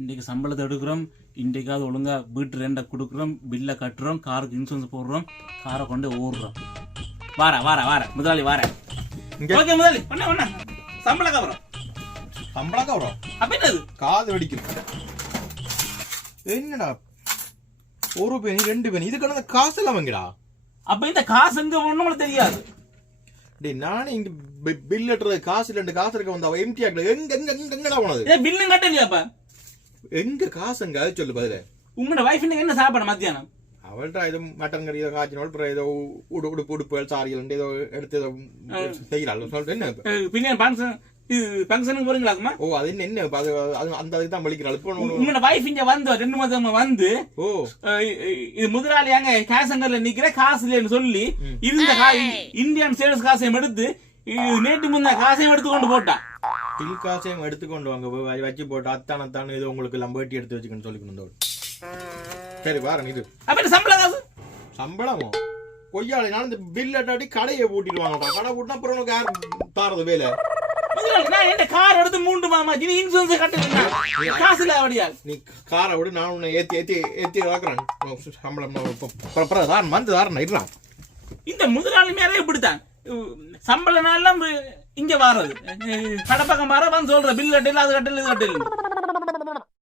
இன்றைக்கு சம்பளத்தை எடுக்கிறோம், இன்றைக்காவது ஒழுங்கா வீட்டு ரெண்டை கொடுக்குறோம், பில்லை கட்டுறோம், காருக்கு இன்சூரன்ஸ் போடுறோம், காரை கொண்டு ஓடுறோம். வார முதலாளி வார. ஓகே முதலாளி, பண்ண சம்பள கவரம் அப்ப என்னது காது வெடிக்கும். என்னடா ஒரு பெனி 2 பெனி இதுக்கான காசு எல்லாம் வாங்கடா. அப்ப இந்த காசு எங்க ஒண்ணும் தெரியாது. டேய் நானே இங்க பில் லெட்டர் காசு 2 காசு இருக்க வந்தா எம்டி ஆகல. எங்கடா போனது? ஏ பில்லும் கட்டலையாப்பா? எங்க காசுங்க அது சொல்லு பதில. உங்களோட வைஃப் இன்னைக்கு என்ன சாப்பாடு மத்தியானம்? அவள்கிட்ட ஏதோ மட்டன் கறி ஏதோ காய்ச்சினோல் அப்புறம் ஏதோ உடுப்புகள் சாரிகள் ஏதோ எடுத்து ஏதோ செய்யறாள் சொல்லிட்டு என்ன பின்ன ஃபங்க்ஷனுக்கு போறீங்களாக்குமா? ஓ அது என்ன அது அந்த அதுக்கு தான் வலிக்கிறாள். இப்போ உங்களோட வைஃப் இங்க வந்து 2 மாதமா வந்து ஓ இது முதலாளி அங்க கேசங்கர்ல நிக்கிற காசு இல்லைன்னு சொல்லி இருந்த இந்தியன் சேல்ஸ் காசையும் எடுத்து நேற்று முன்ன காசையும் எடுத்து கொண்டு போட்டா. பில் காசையும் எடுத்துக்கொண்டு வாங்க வச்சு போட்டு அத்தானத்தான் ஏதோ உங்களுக்கு எல்லாம் பேட்டி எடுத்து வச்சுக்கன்னு சொல்லிக்கணும். சரி வாரன் இது அப்ப சம்பள காசு சம்பளமோ கொய்யாளி நான் இந்த பில் அட்டாடி கடையை பூட்டிடுவாங்கடா. கடை பூட்டினா அப்புறம் உனக்கு யார் தாரது வேலை? நான் என்ன கார் எடுத்து 3 மாமா நீ இன்சூரன்ஸ் கட்டுறீங்க காசு இல்ல அப்படியா? நீ காரை விட நான் உன்னை ஏத்தி வாக்குறேன். சம்பளம் தான் மந்த் தாரன் இருறான். இந்த முதலாளி மேலே இப்படித்தான் சம்பள நாள்லாம் இங்க வாரது கடை பக்கம் வர வந்து சொல்ற பில் கட்டில அது கட்டில இது கட்டில